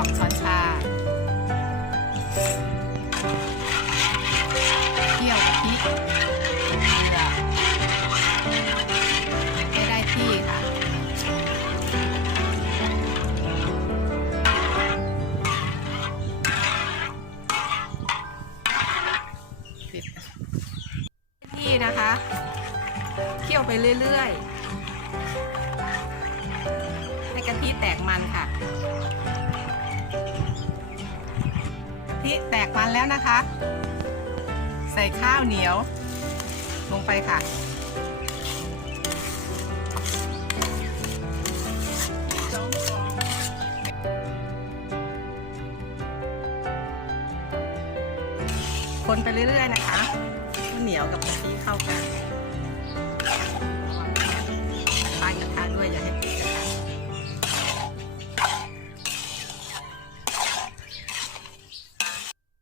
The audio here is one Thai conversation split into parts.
องช้อนชาเคี่ยวกะทิเกลือให้ได้ที่ค่ะปิดที่นะคะ เคี่ยวไปเรื่อยๆให้กะทิแตกมันค่ะ กะทิแตกมันแล้วนะคะ ใส่ข้าวเหนียว ลงไปค่ะ คนไปเรื่อยๆนะคะข้าวเหนียวกับกะทิเข้ากัน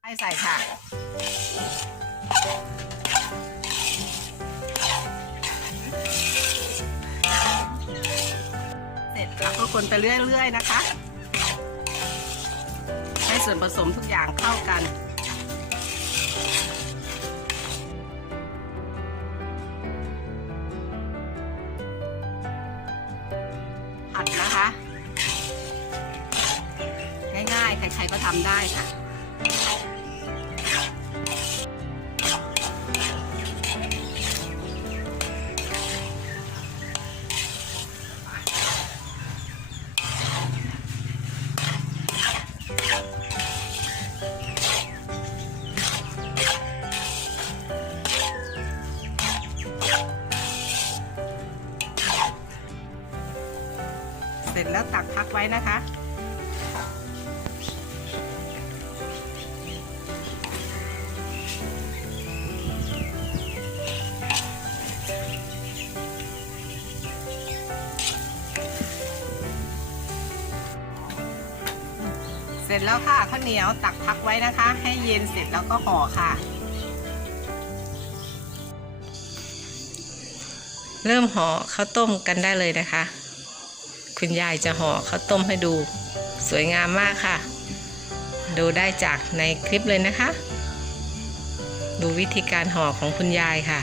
ให้ใส่ค่ะ เสร็จแล้วก็คนไปเรื่อยๆนะคะ ให้ส่วนผสมทุกอย่างเข้ากันผัดนะคะ ง่ายๆ ใครๆก็ทำได้ค่ะ ร็จแล้วตักพักไว้นะคะ เสร็จแล้วค่ะข้าวเหนียวตักพักไว้นะคะ ให้เย็นเสร็จแล้วก็ห่อค่ะเริ่มห่อข้าวต้มกันได้เลยนะคะ คุณยายจะห่อข้าวต้มให้ดูสวยงามมากค่ะ ดูได้จากในคลิปเลยนะคะ ดูวิธีการห่อของคุณยายค่ะ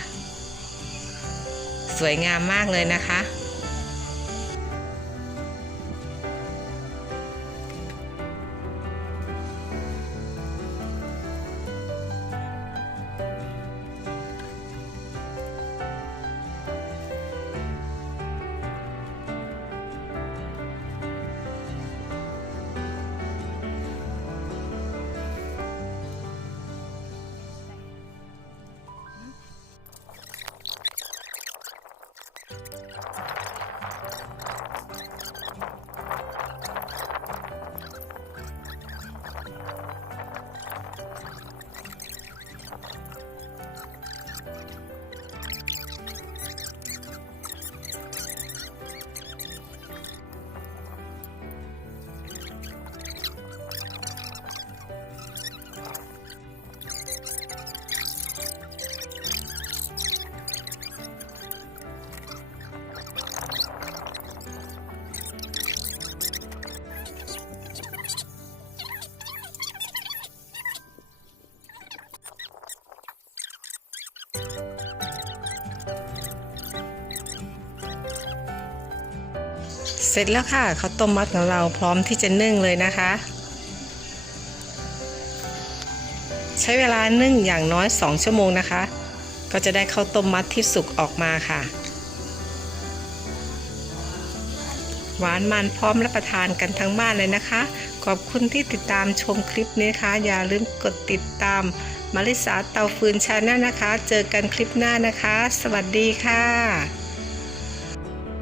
สวยงามมากเลยนะคะ เสร็จแล้วค่ะข้าวต้มมัดของเราพร้อมที่จะนึ่งเลยนะคะ ใช้เวลานึ่งอย่างน้อย 2 ชั่วโมงนะคะ ก็จะได้ข้าวต้มมัดที่สุกออกมาค่ะ หวานมันพร้อมรับประทานกันทั้งบ้านเลยนะคะ ขอบคุณที่ติดตามชมคลิปนี้นะคะอย่าลืมกดติดตามมาริสาเตาฟืนชาแนลนะคะ เจอกันคลิปหน้านะคะ สวัสดีค่ะ